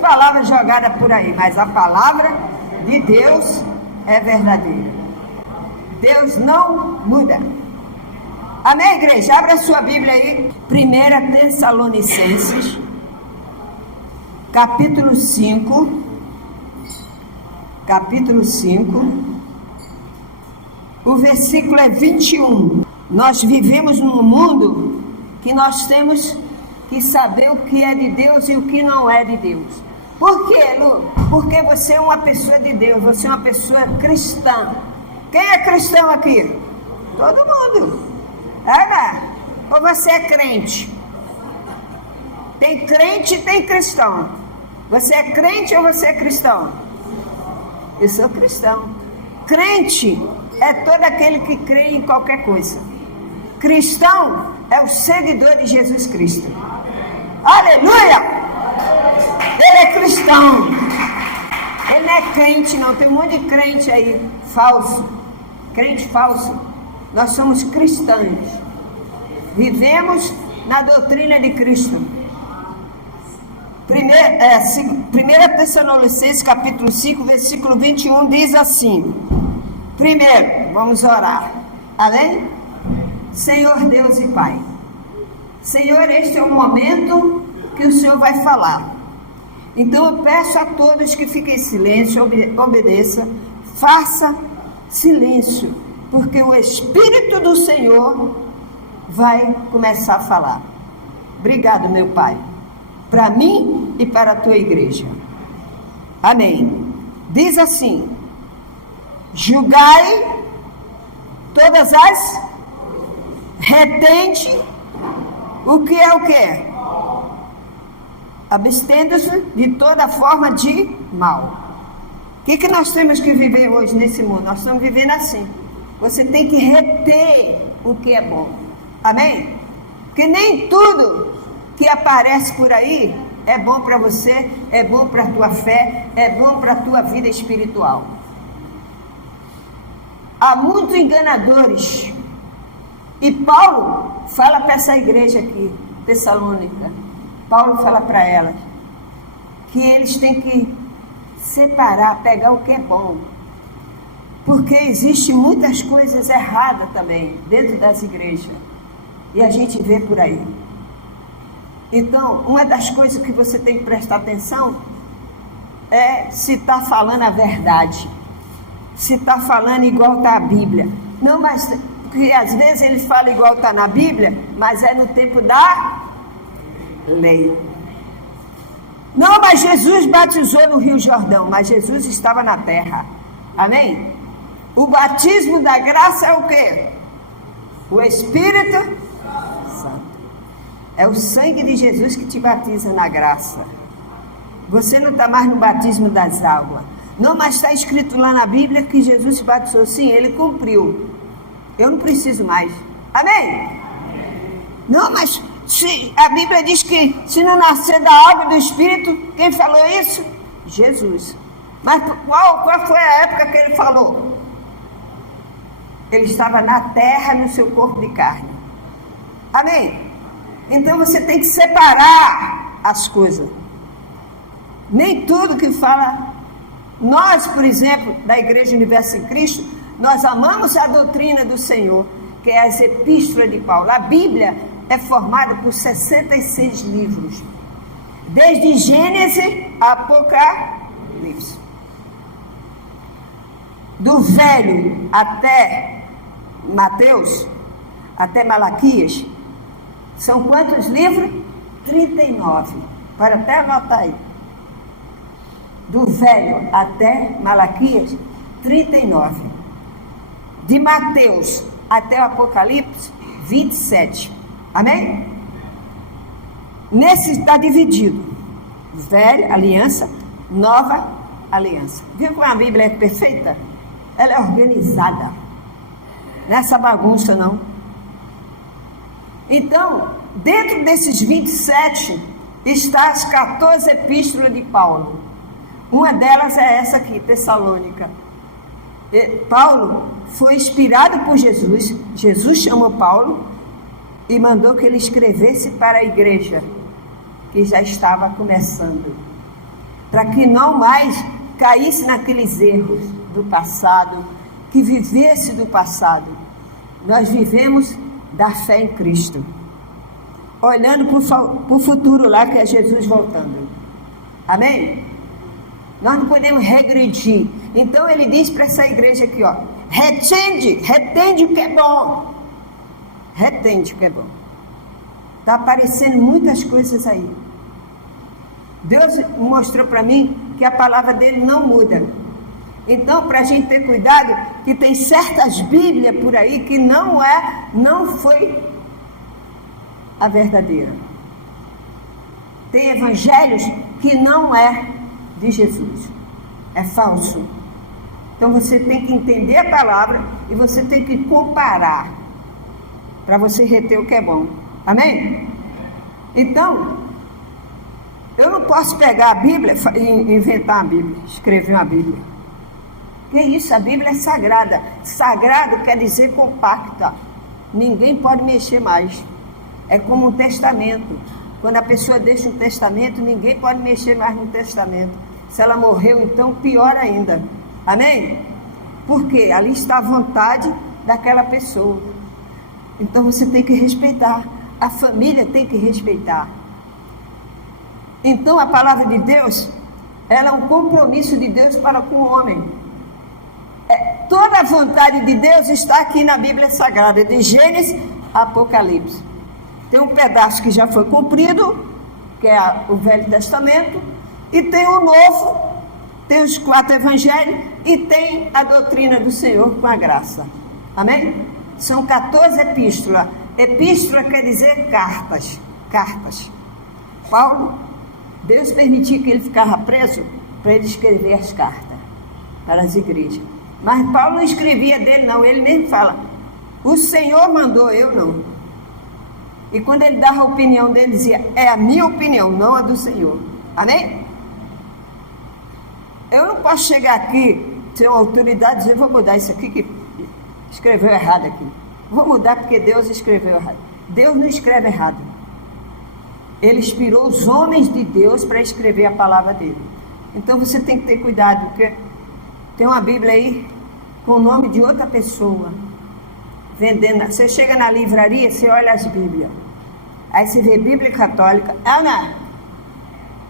palavras jogadas por aí, mas a palavra de Deus é verdadeira. Deus não muda. Amém, igreja? Abra sua Bíblia aí. 1 Tessalonicenses, capítulo 5. Capítulo 5. O versículo é 21. Nós vivemos num mundo que nós temos que saber o que é de Deus e o que não é de Deus. Por quê, Lu? Porque você é uma pessoa de Deus, você é uma pessoa cristã. Quem é cristão aqui? Todo mundo. Né? Ou você é crente? Tem crente e tem cristão. Você é crente ou você é cristão? Eu sou cristão. Crente é todo aquele que crê em qualquer coisa. Cristão é o seguidor de Jesus Cristo. Aleluia! Ele é cristão. Ele não é crente não. Tem um monte de crente aí falso. Crente falso. Nós somos cristãos. Vivemos na doutrina de Cristo. 1 Tessalonicenses capítulo 5, versículo 21 diz assim. Primeiro, vamos orar. Amém? Senhor Deus e Pai. Senhor, este é o momento que o Senhor vai falar. Então eu peço a todos que fiquem em silêncio, obedeça, faça silêncio, porque o Espírito do Senhor vai começar a falar. Obrigado, meu Pai, para mim e para a tua igreja. Amém. Diz assim: julgai todas as, retende o que é o quê? Abstendo-se de toda forma de mal. O que nós temos que viver hoje nesse mundo? Nós estamos vivendo assim. Você tem que reter o que é bom. Amém? Porque nem tudo que aparece por aí é bom para você, é bom para a tua fé, é bom para a tua vida espiritual. Há muitos enganadores. E Paulo fala para essa igreja aqui, Tessalônica. Paulo fala para elas que eles têm que separar, pegar o que é bom. Porque existem muitas coisas erradas também dentro das igrejas. E a gente vê por aí. Então, uma das coisas que você tem que prestar atenção é se está falando a verdade. Se está falando igual está a Bíblia. Não, mas porque às vezes ele fala igual está na Bíblia, mas é no tempo da lei. Não, mas Jesus batizou no Rio Jordão, mas Jesus estava na terra. Amém? O batismo da graça é o quê? O Espírito Santo. É o sangue de Jesus que te batiza na graça. Você não está mais no batismo das águas. Não, mas está escrito lá na Bíblia que Jesus se batizou. Sim, ele cumpriu. Eu não preciso mais. Amém? Não, mas a Bíblia diz que se não nascer da água e do Espírito, quem falou isso? Jesus. Mas qual foi a época que ele falou? Ele estava na terra, no seu corpo de carne. Amém? Então você tem que separar as coisas. Nem tudo que fala. Nós, por exemplo, da Igreja Universo em Cristo, nós amamos a doutrina do Senhor, que é as epístolas de Paulo. A Bíblia é formada por 66 livros, desde Gênesis a Apocalipse. Do Velho até Mateus, até Malaquias, são quantos livros? 39. Para até anotar aí. Do Velho até Malaquias, 39. De Mateus até o Apocalipse, 27. Amém? Nesse está dividido. Velha aliança, nova aliança. Viu como a Bíblia é perfeita? Ela é organizada. Não é essa bagunça, não. Então, dentro desses 27, está as 14 epístolas de Paulo. Uma delas é essa aqui, Tessalônica. Paulo foi inspirado por Jesus. Jesus chamou Paulo e mandou que ele escrevesse para a igreja, que já estava começando. para que não mais caísse naqueles erros do passado, que vivesse do passado. Nós vivemos da fé em Cristo, olhando para o futuro lá, que é Jesus voltando. Amém? Nós não podemos regredir. Então ele diz para essa igreja aqui, ó, retende o que é bom. Retende o que é bom. Está aparecendo muitas coisas aí. Deus mostrou para mim que a palavra dele não muda. Então, para a gente ter cuidado, que tem certas Bíblias por aí que não foi a verdadeira. Tem evangelhos que não é de Jesus, é falso. Então você tem que entender a palavra e você tem que comparar para você reter o que é bom. Amém? Então, eu não posso pegar a Bíblia e inventar uma Bíblia, escrever uma Bíblia. Que isso? A Bíblia é sagrada. Sagrado quer dizer compacta. Ninguém pode mexer mais. É como um testamento. Quando a pessoa deixa um testamento, ninguém pode mexer mais no testamento. Se ela morreu, então pior ainda. Amém? Porque ali está a vontade daquela pessoa. Então você tem que respeitar. A família tem que respeitar. Então a palavra de Deus, ela é um compromisso de Deus para com o homem. Toda a vontade de Deus está aqui na Bíblia Sagrada, de Gênesis a Apocalipse. Tem um pedaço que já foi cumprido, que é o Velho Testamento, e tem o Novo, tem os 4 evangelhos, e tem a doutrina do Senhor com a graça. Amém? São 14 epístolas. Epístola quer dizer cartas. Cartas. Paulo, Deus permitiu que ele ficava preso para ele escrever as cartas para as igrejas. Mas Paulo não escrevia dele não, ele mesmo fala, o Senhor mandou, eu não. E quando ele dava a opinião dele, dizia, é a minha opinião, não a do Senhor. Amém? Eu não posso chegar aqui, ser uma autoridade, e dizer, vou mudar isso aqui que escreveu errado aqui. Vou mudar porque Deus escreveu errado. Deus não escreve errado. Ele inspirou os homens de Deus para escrever a palavra dele. Então você tem que ter cuidado, porque tem uma Bíblia aí com o nome de outra pessoa vendendo. Você chega na livraria, você olha as Bíblias. Aí você vê Bíblia católica,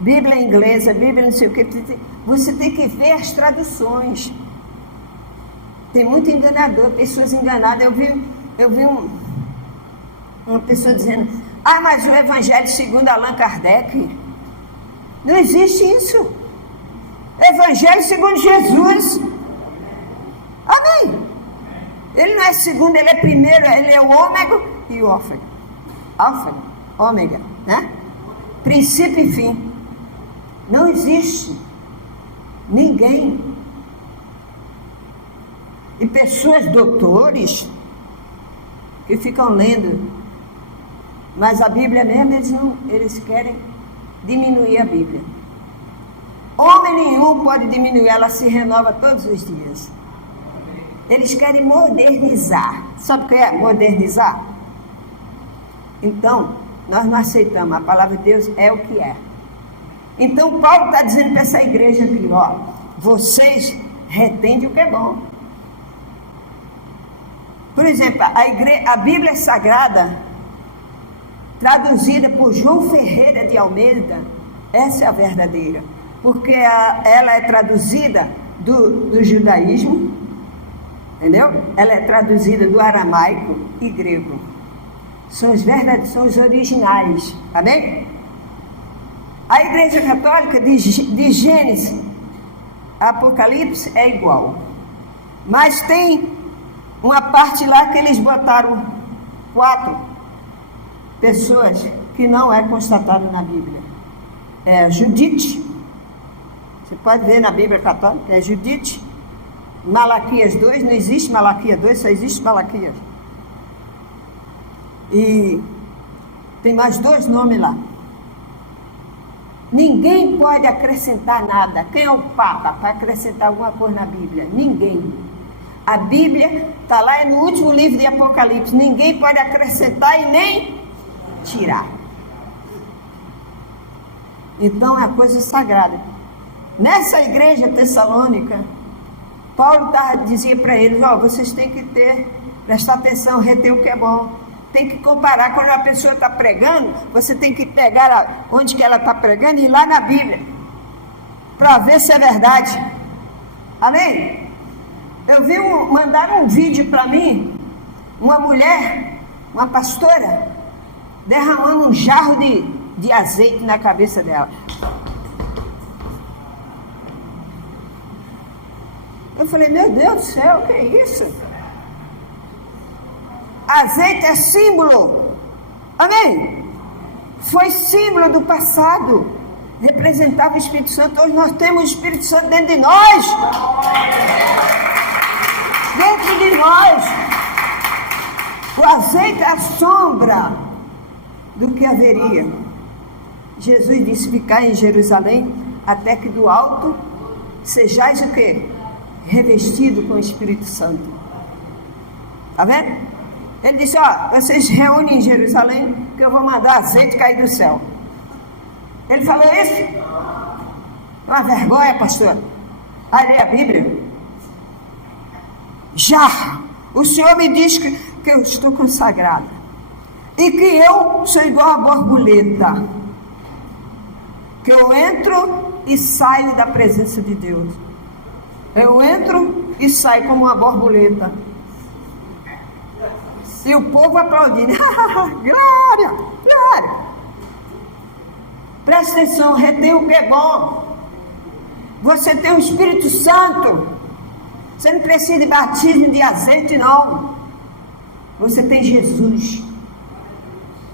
Bíblia inglesa, Bíblia não sei o que. Você tem que ver as traduções. Tem muito enganador, pessoas enganadas. Eu vi uma pessoa dizendo, mas o Evangelho segundo Allan Kardec. Não existe isso. Evangelho segundo Jesus. Amém. Ele não é segundo, ele é primeiro, ele é o ômega e o ófego. Alfa, ômega, né? Princípio e fim. Não existe ninguém. E pessoas, doutores, que ficam lendo. Mas a Bíblia mesmo, eles querem diminuir a Bíblia. Homem nenhum pode diminuir, ela se renova todos os dias. Eles querem modernizar. Sabe o que é modernizar? Então, nós não aceitamos. A palavra de Deus é o que é. Então, Paulo está dizendo para essa igreja aqui, ó, vocês retendem o que é bom. Por exemplo, a Bíblia Sagrada, traduzida por João Ferreira de Almeida, essa é a verdadeira. Porque ela é traduzida do judaísmo, entendeu? Ela é traduzida do aramaico e grego. São os verdadeiros, são os originais, tá bem? A Igreja Católica de Gênesis a Apocalipse é igual. Mas tem uma parte lá que eles botaram 4 pessoas que não é constatado na Bíblia. É Judite, você pode ver na Bíblia Católica, é Judite. Malaquias 2, não existe Malaquias 2, só existe Malaquias. E tem mais 2 nomes lá. Ninguém pode acrescentar nada. Quem é o Papa para acrescentar alguma coisa na Bíblia? Ninguém. A Bíblia está lá, é no último livro de Apocalipse. Ninguém pode acrescentar e nem tirar. Então é uma coisa sagrada. Nessa igreja tessalônica, Paulo dizia para eles, vocês têm que prestar atenção, reter o que é bom. Tem que comparar, quando uma pessoa está pregando, você tem que pegar onde que ela está pregando e ir lá na Bíblia, para ver se é verdade. Amém? Eu vi mandaram um vídeo para mim, uma mulher, uma pastora, derramando um jarro de azeite na cabeça dela. Eu falei, meu Deus do céu, o que é isso? Azeite é símbolo. Amém? Foi símbolo do passado. Representava o Espírito Santo. Hoje nós temos o Espírito Santo dentro de nós. Dentro de nós. O azeite é a sombra do que haveria. Jesus disse, ficar em Jerusalém até que do alto sejais o quê? Revestido com o Espírito Santo. Está vendo? Ele disse, vocês reúnem em Jerusalém, que eu vou mandar azeite cair do céu. Ele falou isso? É uma vergonha, pastor. Vai ler a Bíblia. Já, o Senhor me diz que eu estou consagrada. E que eu sou igual a borboleta. Que eu entro e saio da presença de Deus. Eu entro e saio como uma borboleta. E o povo aplaudindo. Glória, glória. Presta atenção, retém o que é bom. Você tem o Espírito Santo. Você não precisa de batismo de azeite, não. Você tem Jesus.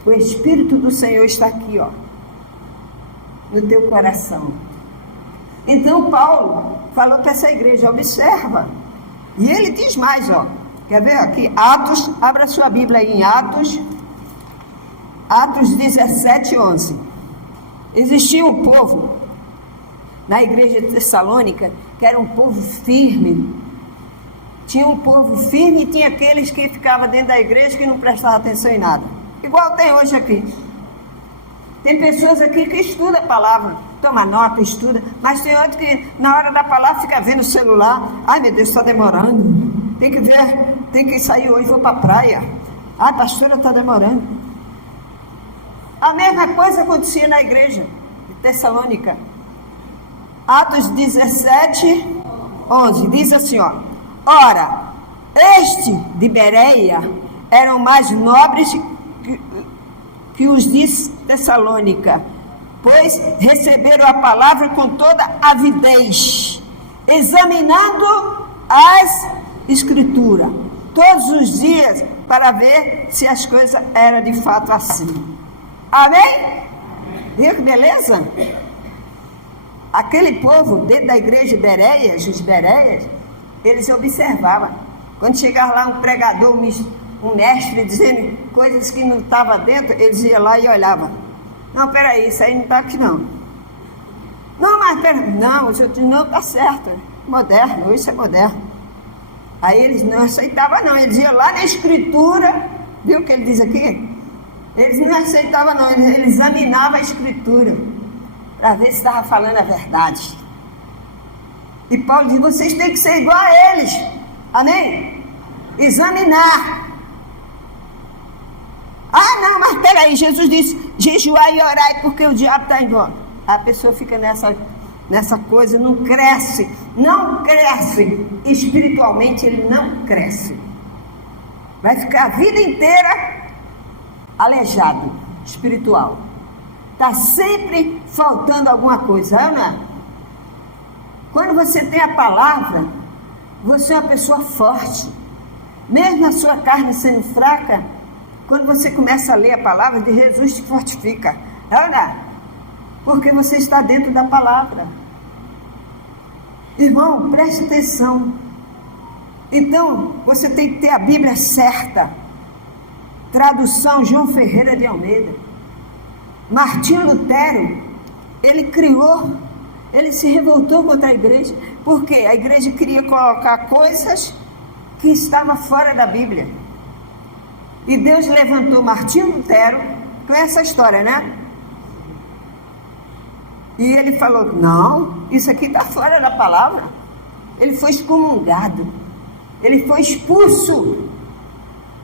O Espírito do Senhor está aqui, no teu coração. Então Paulo falou para essa igreja, observa. E ele diz mais, quer ver aqui? Atos, abra sua Bíblia aí em Atos 17, 11. Existia um povo na igreja de Tessalônica que era um povo firme. Tinha um povo firme e tinha aqueles que ficavam dentro da igreja que não prestavam atenção em nada. Igual tem hoje aqui. Tem pessoas aqui que estudam a palavra, toma nota, estuda, mas tem outros que na hora da palavra fica vendo o celular. Ai meu Deus, está demorando. Tem que ver, tem que sair hoje, vou para a praia. Ai, pastora, está demorando. A mesma coisa acontecia na igreja de Tessalônica. Atos 17, 11, diz assim, ora, este de Bereia eram mais nobres que os de Tessalônica, pois receberam a palavra com toda avidez, examinando as Escrituras todos os dias para ver se as coisas eram de fato assim. Amém? Viu que beleza? Aquele povo dentro da igreja de Bereias, os Bereias, eles observavam. Quando chegava lá um pregador, um mestre dizendo coisas que não estavam dentro, eles iam lá e olhavam. Não, peraí, isso aí não está aqui não. Não, mas peraí, não, não está certo. Moderno, isso é moderno. Aí eles não aceitavam não, eles iam lá na Escritura, viu o que ele diz aqui? Eles não aceitavam não, eles examinavam a Escritura, para ver se estava falando a verdade. E Paulo diz, vocês têm que ser igual a eles, amém? Examinar. Ah não, mas peraí, Jesus disse, jejuai e orai porque o diabo está em volta. A pessoa fica nessa coisa, não cresce, espiritualmente ele não cresce, vai ficar a vida inteira aleijado, espiritual, está sempre faltando alguma coisa, não é? Quando você tem a palavra, você é uma pessoa forte, mesmo a sua carne sendo fraca, quando você começa a ler a palavra de Jesus te fortifica, não é? Porque você está dentro da palavra. Irmão, preste atenção. Então, você tem que ter a Bíblia certa. Tradução João Ferreira de Almeida. Martinho Lutero, ele se revoltou contra a igreja, porque a igreja queria colocar coisas que estavam fora da Bíblia. E Deus levantou Martinho Lutero, com essa história, né? E ele falou, não, isso aqui está fora da palavra. Ele foi excomungado. Ele foi expulso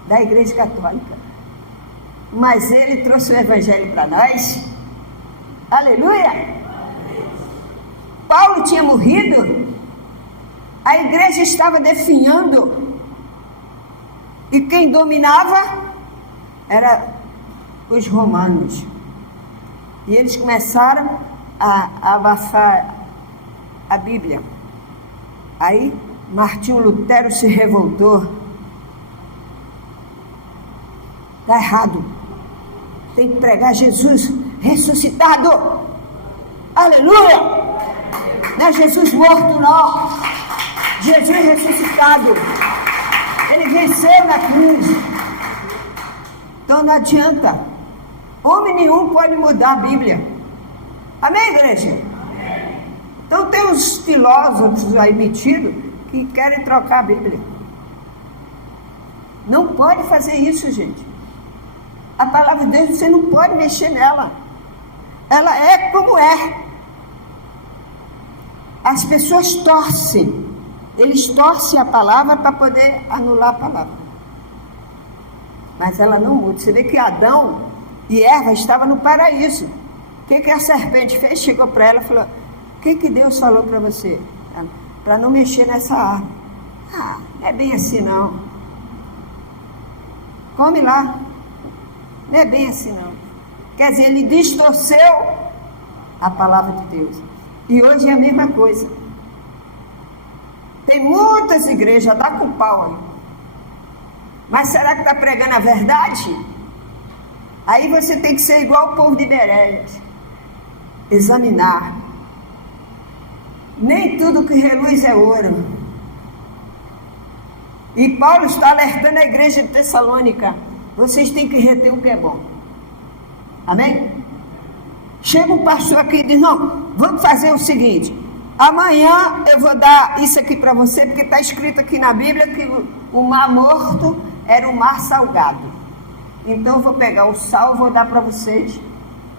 da Igreja Católica. Mas ele trouxe o Evangelho para nós. Aleluia! Paulo tinha morrido. A igreja estava definhando. E quem dominava era os romanos. E eles começaram a abafar a Bíblia. Aí Martinho Lutero se revoltou. Está errado. Tem que pregar Jesus ressuscitado. Aleluia! Não é Jesus morto, não. Jesus ressuscitado. Ele venceu na cruz. Então não adianta. Homem nenhum pode mudar a Bíblia. Amém, igreja? Amém. Então tem uns filósofos aí metidos que querem trocar a Bíblia. Não pode fazer isso, gente. A palavra de Deus, você não pode mexer nela. Ela é como é. As pessoas torcem. Eles torcem a palavra para poder anular a palavra. Mas ela não muda. Você vê que Adão e Eva estavam no paraíso. O que a serpente fez? Chegou para ela e falou, o que Deus falou para você? Para não mexer nessa árvore. Ah, não é bem assim não. Come lá. Não é bem assim não. Quer dizer, ele distorceu a palavra de Deus. E hoje é a mesma coisa. Tem muitas igrejas, dá com pau aí. Mas será que está pregando a verdade? Aí você tem que ser igual o povo de Bereia. Examinar. Nem tudo que reluz é ouro. E Paulo está alertando a igreja de Tessalônica. Vocês têm que reter o que é bom. Amém? Chega um pastor aqui e diz, não, vamos fazer o seguinte. Amanhã eu vou dar isso aqui para você, porque está escrito aqui na Bíblia que o mar morto era um mar salgado. Então eu vou pegar o sal, vou dar para vocês,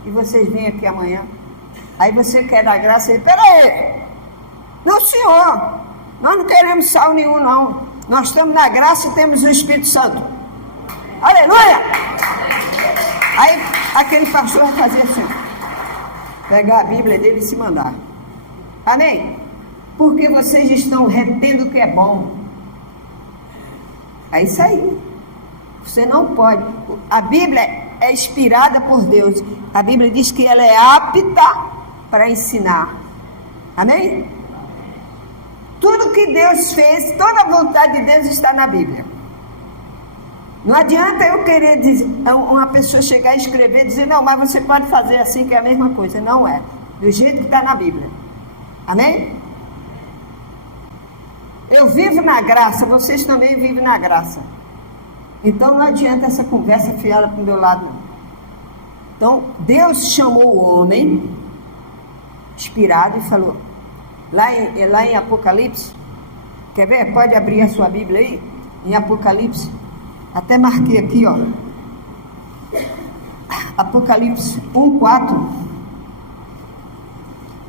e vocês vêm aqui amanhã. Aí você quer dar graça e diz, peraí, não senhor, nós não queremos sal nenhum não. Nós estamos na graça e temos o Espírito Santo. Aleluia! Aí aquele pastor vai fazer assim, pegar a Bíblia dele e se mandar. Amém? Porque vocês estão retendo o que é bom. É isso aí. Você não pode. A Bíblia é inspirada por Deus. A Bíblia diz que ela é apta para ensinar. Amém? Tudo que Deus fez, toda a vontade de Deus está na Bíblia. Não adianta eu querer dizer, uma pessoa chegar e escrever e dizer, não, mas você pode fazer assim que é a mesma coisa. Não é. Do jeito que está na Bíblia. Amém? Eu vivo na graça, vocês também vivem na graça. Então não adianta essa conversa fiada para o meu lado, não. Então, Deus chamou o homem, inspirado, e falou, lá em Apocalipse, quer ver? Pode abrir a sua Bíblia aí, em Apocalipse, até marquei aqui, ó. Apocalipse 1:4.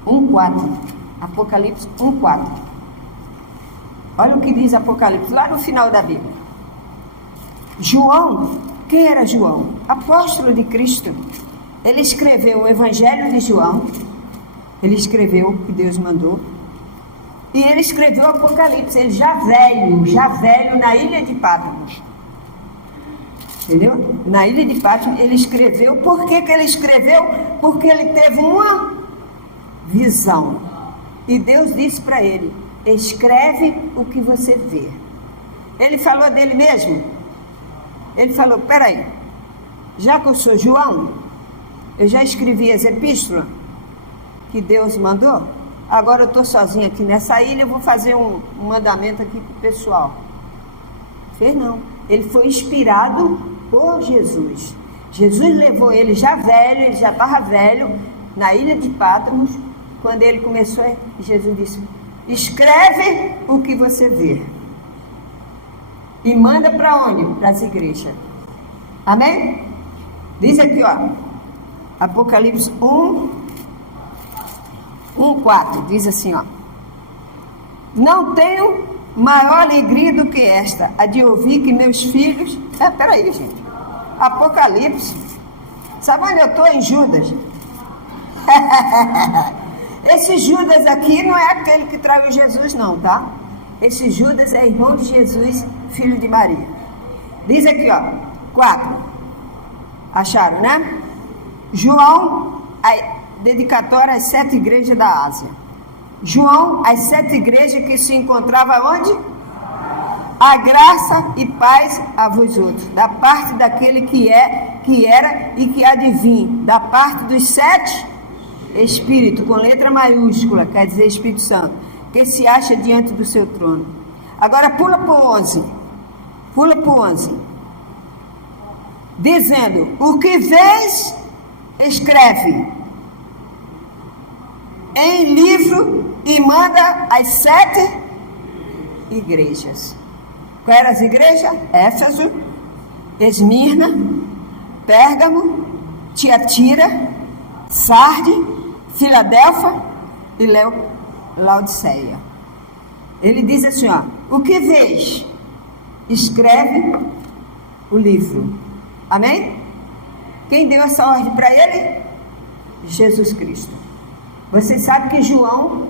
1:4. Apocalipse 1:4. Olha o que diz Apocalipse, lá no final da Bíblia. João, quem era João? Apóstolo de Cristo. Ele escreveu o Evangelho de João. Ele escreveu o que Deus mandou. E ele escreveu o Apocalipse. Ele já velho, na ilha de Patmos. Entendeu? Na ilha de Patmos ele escreveu. Por que ele escreveu? Porque ele teve uma visão. E Deus disse para ele, escreve o que você vê. Ele falou dele mesmo. Ele falou, peraí, já que eu sou João, eu já escrevi as epístolas que Deus mandou, agora eu estou sozinho aqui nessa ilha, eu vou fazer um mandamento aqui para o pessoal. Fez não. Ele foi inspirado por Jesus. Jesus levou ele já velho, ele já estava velho, na ilha de Patmos, quando ele começou, Jesus disse, escreve o que você vê. E manda para onde? Para as igrejas. Amém? Diz aqui, ó. Apocalipse 1, 1:4, diz assim, ó. Não tenho maior alegria do que esta, a de ouvir que meus filhos... peraí, gente. Apocalipse. Sabe onde eu estou? Em Judas. Esse Judas aqui não é aquele que traiu Jesus, não, tá? Esse Judas é irmão de Jesus, filho de Maria. Diz aqui, ó, 4. Acharam, né? João, a dedicatória às 7 igrejas da Ásia. João, as 7 igrejas que se encontravam onde? A graça e paz a vós outros, da parte daquele que é, que era e que há de vir, da parte dos 7 Espíritos, com letra maiúscula, quer dizer Espírito Santo, que se acha diante do seu trono. Agora pula para o 11. Pula para o 11. Dizendo, o que vês, escreve em livro e manda às 7 igrejas. Quais eram as igrejas? Éfeso, Esmirna, Pérgamo, Tiatira, Sarde, Filadélfia e Laodiceia. Ele diz assim, ó, o que vês, escreve o livro. Amém? Quem deu essa ordem para ele? Jesus Cristo. Você sabe que João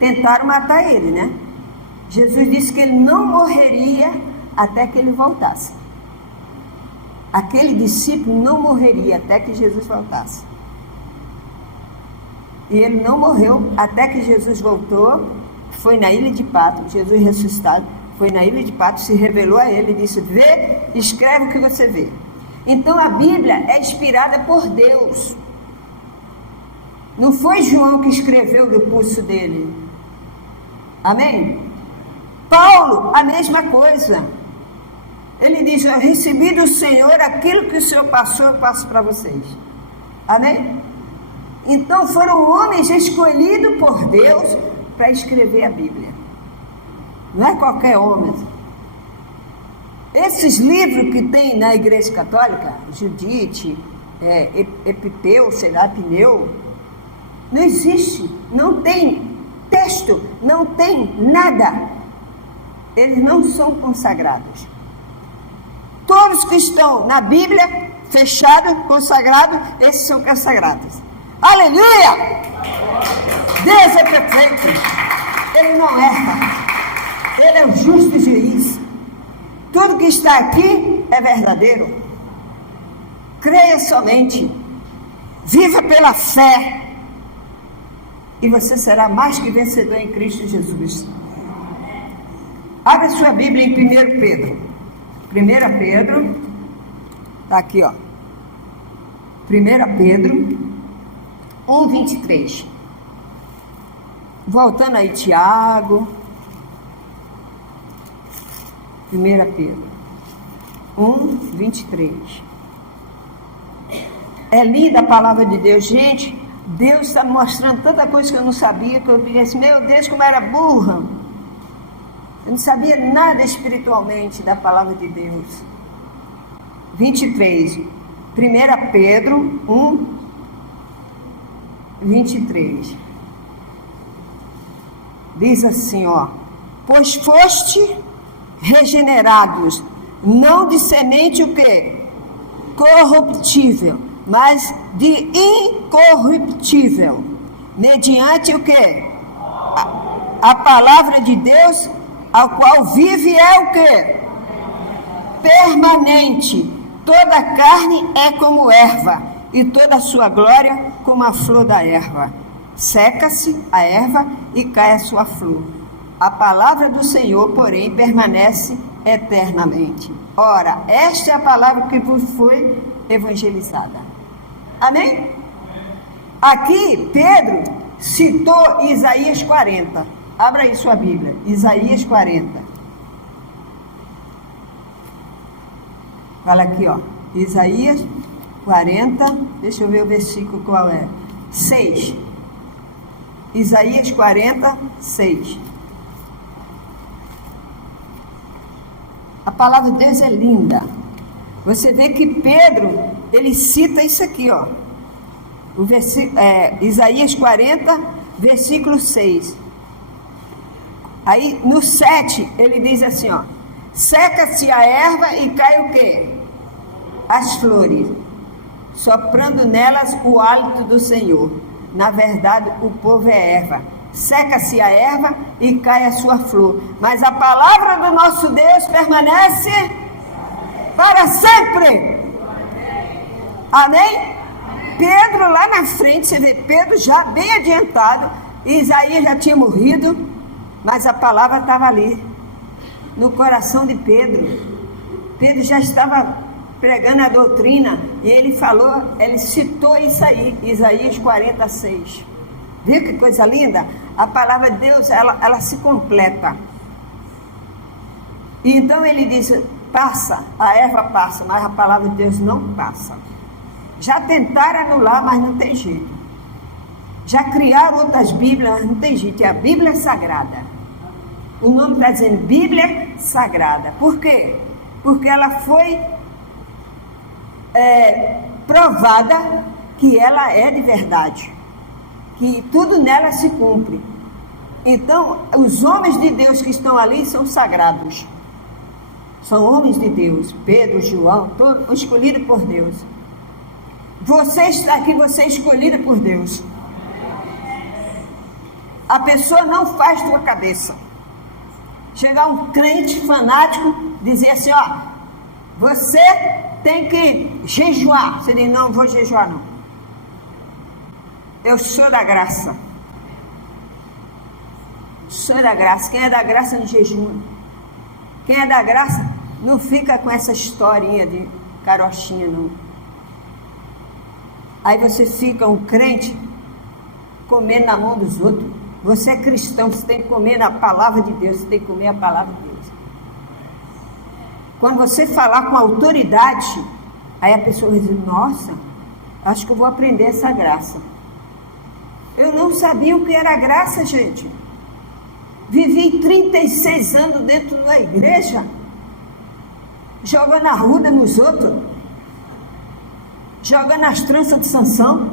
tentaram matar ele, né? Jesus disse que ele não morreria até que ele voltasse. Aquele discípulo não morreria até que Jesus voltasse. E ele não morreu até que Jesus voltou, foi na ilha de Patmos, Jesus ressuscitado, foi na ilha de Patmos, se revelou a ele e disse, vê, escreve o que você vê. Então a Bíblia é inspirada por Deus. Não foi João que escreveu do pulso dele. Amém? Paulo, a mesma coisa. Ele diz, eu recebi do Senhor aquilo que o Senhor passou, eu passo para vocês. Amém? Então foram homens escolhidos por Deus para escrever a Bíblia. Não é qualquer homem. Esses livros que tem na Igreja Católica, Judite, Epiteu, sei lá, Pneu, não existe, não tem texto, não tem nada. Eles não são consagrados. Todos que estão na Bíblia, fechados, consagrados, esses são consagrados. Aleluia! Deus é perfeito. Ele não erra. Ele é o justo juiz. Tudo que está aqui é verdadeiro. Creia somente. Viva pela fé. E você será mais que vencedor em Cristo Jesus. Abra sua Bíblia em 1 Pedro. 1 Pedro. Está aqui, ó. 1 Pedro 1:23. Voltando aí, Tiago. 1 Pedro 1:23. É linda a palavra de Deus, gente. Deus está me mostrando tanta coisa que eu não sabia, que eu diria assim, meu Deus, como era burra. Eu não sabia nada espiritualmente da palavra de Deus. 23. 1 Pedro 1:23. Diz assim, ó. Pois foste regenerados, não de semente o quê? Corruptível, mas de incorruptível, mediante o quê? A palavra de Deus, ao qual vive é o quê? Permanente. Toda a carne é como erva, e toda a sua glória como a flor da erva. Seca-se a erva e cai a sua flor. A palavra do Senhor, porém, permanece eternamente. Ora, esta é a palavra que vos foi evangelizada. Amém? Aqui, Pedro citou Isaías 40. Abra aí sua Bíblia. Isaías 40. Fala aqui, ó. Isaías 40. Deixa eu ver o versículo qual é. 6. Isaías 40, 6. A palavra de Deus é linda. Você vê que Pedro, ele cita isso aqui, ó. O versículo, Isaías 40, versículo 6. Aí no 7 ele diz assim, ó: seca-se a erva e cai o quê? As flores, soprando nelas o hálito do Senhor. Na verdade, o povo é erva. Seca-se a erva e cai a sua flor, mas a palavra do nosso Deus permanece para sempre. Amém? Pedro lá na frente, você vê Pedro já bem adiantado, Isaías já tinha morrido, mas a palavra estava ali, no coração de Pedro. Pedro já estava pregando a doutrina, e ele falou, ele citou isso aí, Isaías 46. Viu que coisa linda? A palavra de Deus, ela se completa. E então ele disse, passa, a erva passa, mas a palavra de Deus não passa. Já tentaram anular, mas não tem jeito. Já criaram outras Bíblias, mas não tem jeito. É a Bíblia Sagrada. O nome está dizendo Bíblia Sagrada. Por quê? Porque ela foi provada que ela é de verdade. Que tudo nela se cumpre. Então, os homens de Deus que estão ali são sagrados. São homens de Deus. Pedro, João, todos escolhidos por Deus. Você está aqui, você é escolhida por Deus. A pessoa não faz tua cabeça. Chegar um crente fanático, dizer assim, ó, você tem que jejuar. Você diz, não vou jejuar não. Eu sou da graça. Sou da graça. Quem é da graça não jejua. Quem é da graça não fica com essa historinha de carochinha não. Aí você fica um crente comendo na mão dos outros. Você é cristão, você tem que comer na palavra de Deus, você tem que comer a palavra de Deus. Quando você falar com autoridade, aí a pessoa vai dizer, nossa, acho que eu vou aprender essa graça. Eu não sabia o que era graça, gente. Vivi 36 anos dentro da igreja, jogando a ruda nos outros, jogando as tranças de Sansão,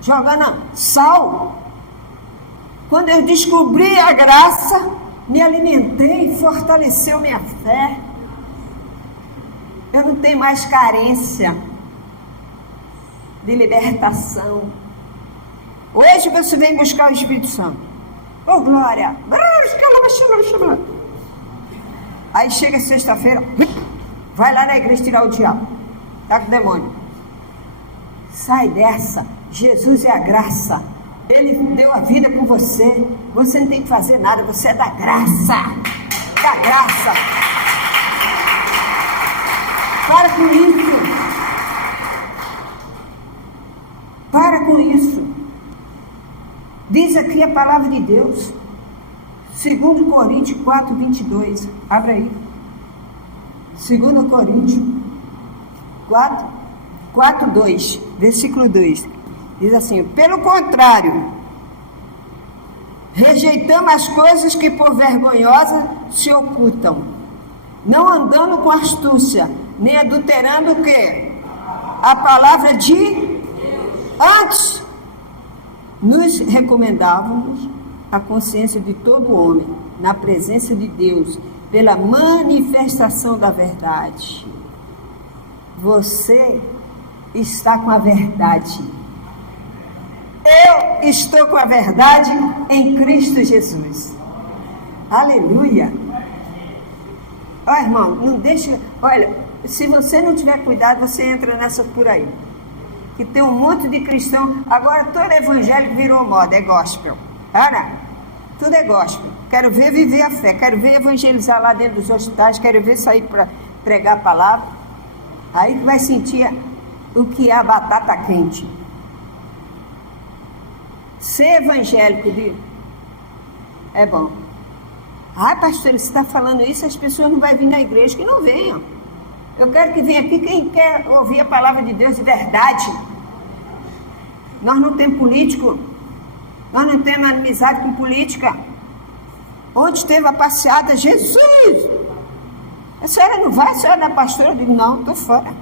jogando sal. Quando eu descobri a graça, me alimentei, fortaleceu minha fé. Eu não tenho mais carência de libertação. Hoje você vem buscar o Espírito Santo. Oh, glória! Aí chega sexta-feira, vai lá na igreja tirar o diabo. Está com o demônio. Sai dessa. Jesus é a graça. Ele deu a vida por você. Você não tem que fazer nada. Você é da graça. Da graça. Para com isso. Para com isso. Diz aqui a palavra de Deus. 2 Coríntios 4, 22. Abre aí. 2 Coríntios 4, 2. Versículo 2. Diz assim, pelo contrário, rejeitamos as coisas que por vergonhosas se ocultam, não andando com astúcia, nem adulterando o quê? A palavra de antes, nos recomendávamos a consciência de todo homem, na presença de Deus, pela manifestação da verdade. Você está com a verdade. Eu estou com a verdade em Cristo Jesus. Aleluia. Olha, irmão, não deixa. Olha, se você não tiver cuidado, você entra nessa por aí. Que tem um monte de cristão. Agora todo evangélico virou moda, é gospel. Cara, tudo é gospel. Quero ver viver a fé. Quero ver evangelizar lá dentro dos hospitais. Quero ver sair para pregar a palavra. Aí vai sentir o que é a batata quente. Ser evangélico é bom. Ah, pastor, você está falando isso, as pessoas não vão vir na igreja, que não venham. Eu quero que venha aqui quem quer ouvir a palavra de Deus de verdade. Nós não temos político, nós não temos amizade com política. Onde teve a passeada, Jesus! A senhora não vai, a senhora não é pastora? Eu digo, não, estou fora.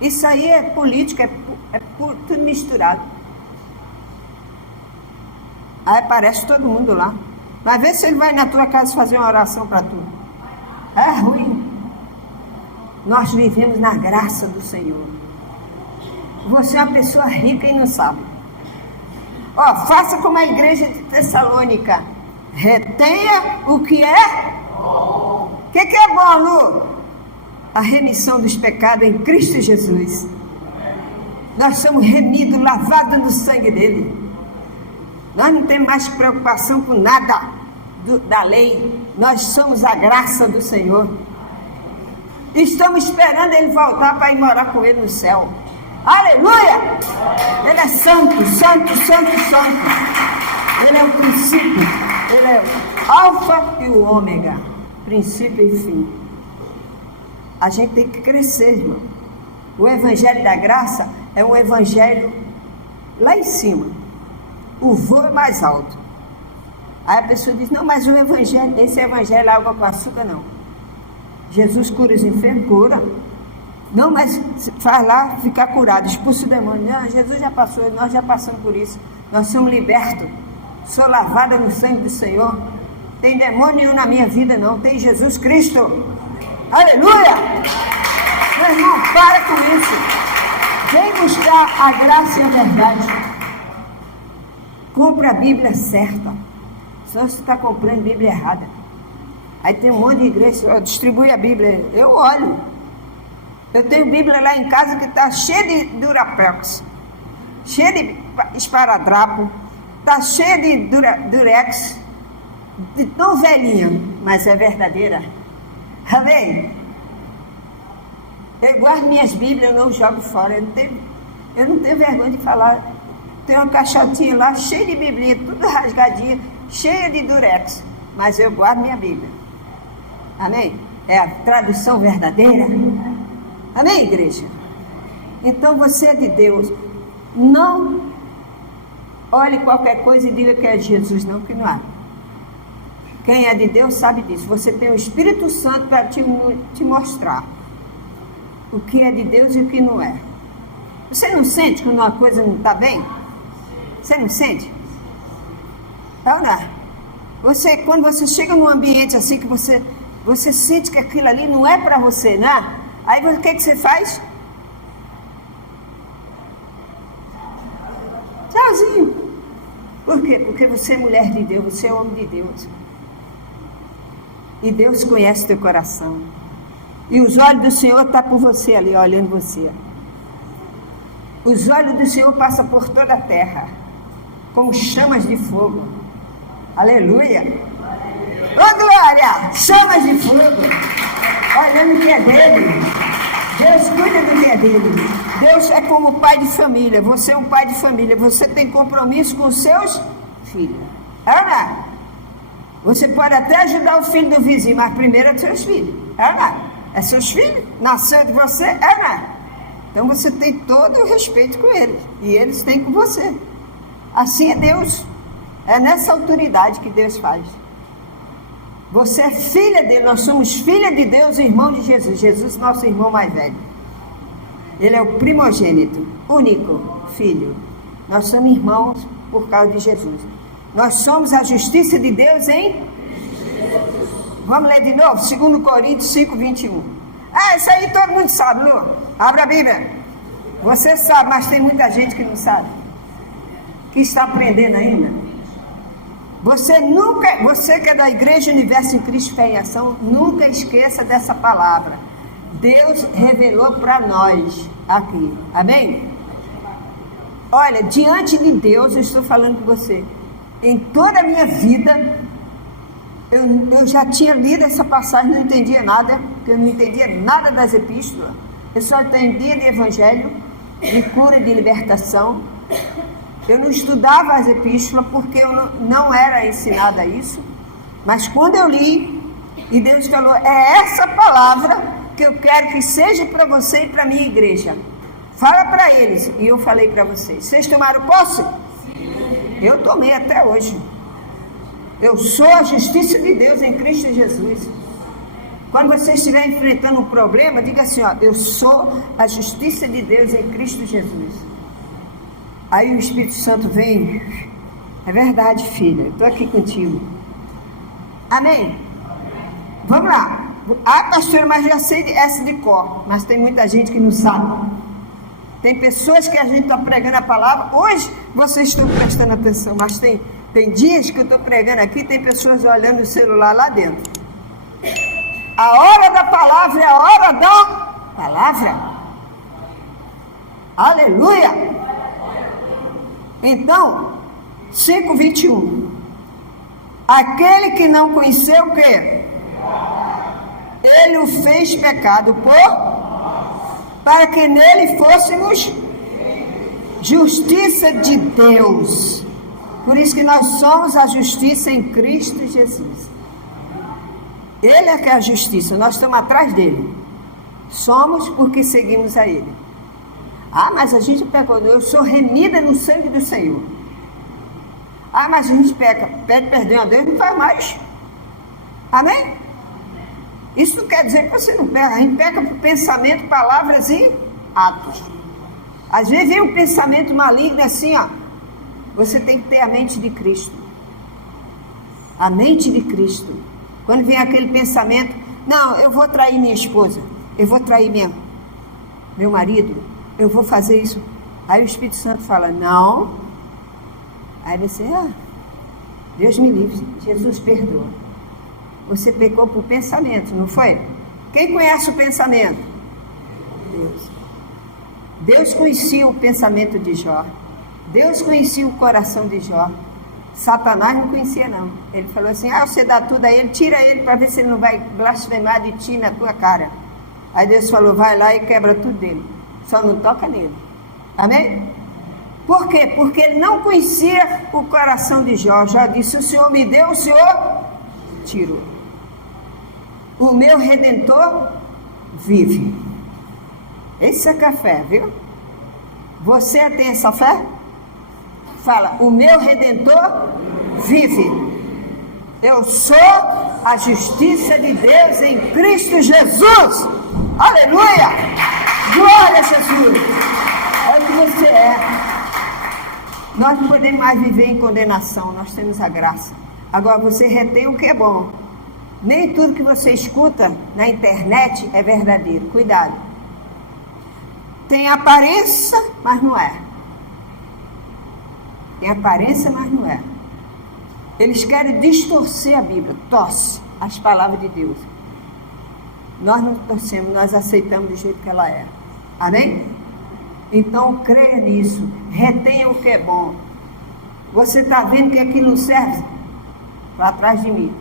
Isso aí é política, tudo misturado. Aí aparece todo mundo lá. Mas vê se ele vai na tua casa fazer uma oração para tu. É ruim. Nós vivemos na graça do Senhor. Você é uma pessoa rica e não sabe. Ó, faça como a igreja de Tessalônica. Retenha o que é bom. O que é bom, Lu? A remissão dos pecados em Cristo Jesus. Nós somos remidos, lavados no sangue dele. Nós não temos mais preocupação com nada da lei. Nós somos a graça do Senhor. Estamos esperando ele voltar para ir morar com ele no céu. Aleluia! Ele é santo, santo, santo, santo. Ele é o princípio. Ele é o alfa e o ômega. Princípio e fim. A gente tem que crescer, irmão. O evangelho da graça é um evangelho lá em cima. O voo é mais alto. Aí a pessoa diz, não, mas o evangelho, esse evangelho é água com açúcar, não. Jesus cura os enfermos, cura. Não, mas faz lá ficar curado, expulsa o demônio. Não, Jesus já passou, nós já passamos por isso. Nós somos libertos. Sou lavada no sangue do Senhor. Tem demônio nenhum na minha vida, não. Tem Jesus Cristo. Aleluia! Meu irmão, para com isso. Vem buscar a graça e a verdade. Compra a Bíblia certa. Senão você está comprando Bíblia errada. Aí tem um monte de igreja, distribui a Bíblia. Eu olho. Eu tenho Bíblia lá em casa que está cheia de Durapex, cheia de esparadrapo, está cheia de Durex, de tão velhinha, mas é verdadeira. Amém? Eu guardo minhas Bíblias, eu não jogo fora. Eu não tenho vergonha de falar. Tem uma caixotinha lá cheia de Bíblia, tudo rasgadinha, cheia de Durex, mas eu guardo minha Bíblia. Amém? É a tradução verdadeira. Amém, igreja? Então você é de Deus. Não olhe qualquer coisa e diga que é de Jesus, não, que não é. Quem é de Deus sabe disso. Você tem o Espírito Santo para te mostrar o que é de Deus e o que não é. Você não sente quando uma coisa não está bem? Você não sente? Não, não. Quando você chega num ambiente assim que você sente que aquilo ali não é para você, né? Aí o que você faz? Sozinho. Por quê? Porque você é mulher de Deus, você é homem de Deus. E Deus conhece teu coração. E os olhos do Senhor estão por você ali, olhando você. Os olhos do Senhor passam por toda a terra, como chamas de fogo. Aleluia! Ô glória! Chamas de fogo! Olhando o que é dele. Deus cuida do que é dele. Deus é como pai de família. Você é um pai de família. Você tem compromisso com os seus filhos. Ana, você pode até ajudar o filho do vizinho, mas primeiro é dos seus filhos. Ana, é seus filhos? Nasceu de você? Ana. Então você tem todo o respeito com eles. E eles têm com você. Assim é Deus. É nessa autoridade que Deus faz. Você é filha dele, nós somos filha de Deus e irmão de Jesus. Jesus, nosso irmão mais velho. Ele é o primogênito, único filho. Nós somos irmãos por causa de Jesus. Nós somos a justiça de Deus em... Vamos ler de novo? 2 Coríntios 5, 21. Isso aí todo mundo sabe, Lu. Abra a Bíblia. Você sabe, mas tem muita gente que não sabe. Que está aprendendo ainda. Você que é da Igreja Universo em Cristo Fé em Ação, nunca esqueça dessa palavra. Deus revelou para nós aqui. Amém? Olha, diante de Deus, eu estou falando com você. Em toda a minha vida, eu já tinha lido essa passagem, não entendia nada, porque eu não entendia nada das epístolas. Eu só entendia de evangelho, de cura e de libertação. Eu não estudava as epístolas porque eu não era ensinada isso. Mas quando eu li, e Deus falou, é essa palavra que eu quero que seja para você e para a minha igreja. Fala para eles. E eu falei para vocês. Vocês tomaram posse? Sim. Eu tomei até hoje. Eu sou a justiça de Deus em Cristo Jesus. Quando você estiver enfrentando um problema, diga assim, ó, eu sou a justiça de Deus em Cristo Jesus. Aí o Espírito Santo vem, é verdade, filha, estou aqui contigo. Amém? Vamos lá. Ah, pastor, mas já sei essa de cor, mas tem muita gente que não sabe. Tem pessoas que a gente está pregando a palavra, hoje vocês estão prestando atenção, mas tem dias que eu estou pregando aqui, tem pessoas olhando o celular lá dentro. A hora da palavra é a hora da palavra. Aleluia! Então, 5:21. Aquele que não conheceu o quê? Ele o fez pecado para que nele fôssemos justiça de Deus. Por isso que nós somos a justiça em Cristo Jesus. Ele é que é a justiça, nós estamos atrás dele. Somos porque seguimos a ele. Ah, mas a gente pecou, eu sou remida no sangue do Senhor. Ah, mas a gente peca, pede perdão a Deus, não faz mais. Amém? Isso não quer dizer que você não peca, a gente peca por pensamento, palavras e atos. Às vezes vem um pensamento maligno assim, ó. Você tem que ter a mente de Cristo. A mente de Cristo. Quando vem aquele pensamento, não, eu vou trair minha esposa, eu vou trair meu marido, eu vou fazer isso. Aí o Espírito Santo fala, não. Aí você, Deus me livre, Jesus perdoa. Você pecou por pensamento, não foi? Quem conhece o pensamento? Deus. Deus conhecia o pensamento de Jó. Deus conhecia o coração de Jó. Satanás não conhecia não. Ele falou assim, você dá tudo a ele, tira ele para ver se ele não vai blasfemar de ti na tua cara. Aí Deus falou, vai lá e quebra tudo dele. Só não toca nele. Amém? Por quê? Porque ele não conhecia o coração de Jó. Jó disse, o Senhor me deu, o Senhor tirou. O meu Redentor vive. Esse é café, viu? Você tem essa fé? Fala, o meu Redentor vive. Eu sou a justiça de Deus em Cristo Jesus. Aleluia! Glória a Jesus! É o que você é. Nós não podemos mais viver em condenação, nós temos a graça. Agora você retém o que é bom. Nem tudo que você escuta na internet é verdadeiro. Cuidado. Tem aparência, mas não é. Tem aparência, mas não é. Eles querem distorcer a Bíblia, torce as palavras de Deus. Nós não torcemos, nós aceitamos do jeito que ela é. Amém? Então creia nisso, retenha o que é bom. Você está vendo que aquilo não serve? Para trás de mim.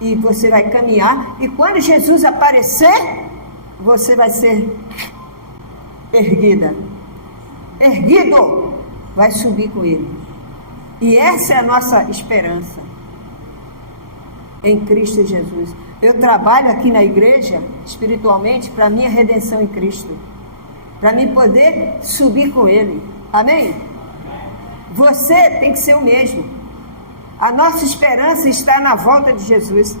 E você vai caminhar, e quando Jesus aparecer, você vai ser erguida. Erguido! Vai subir com ele. E essa é a nossa esperança em Cristo Jesus. Eu trabalho aqui na igreja espiritualmente para a minha redenção em Cristo, para mim poder subir com ele. Amém? Você tem que ser o mesmo. A nossa esperança está na volta de Jesus.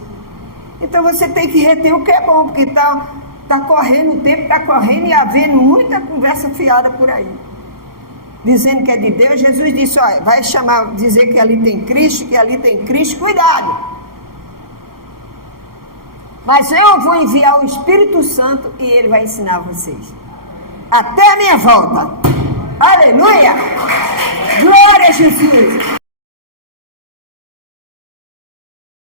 Então você tem que reter o que é bom, porque está correndo, o tempo está correndo e havendo muita conversa fiada por aí. Dizendo que é de Deus. Jesus disse, vai dizer que ali tem Cristo, cuidado. Mas eu vou enviar o Espírito Santo e ele vai ensinar vocês. Até a minha volta. Aleluia! Glória a Jesus!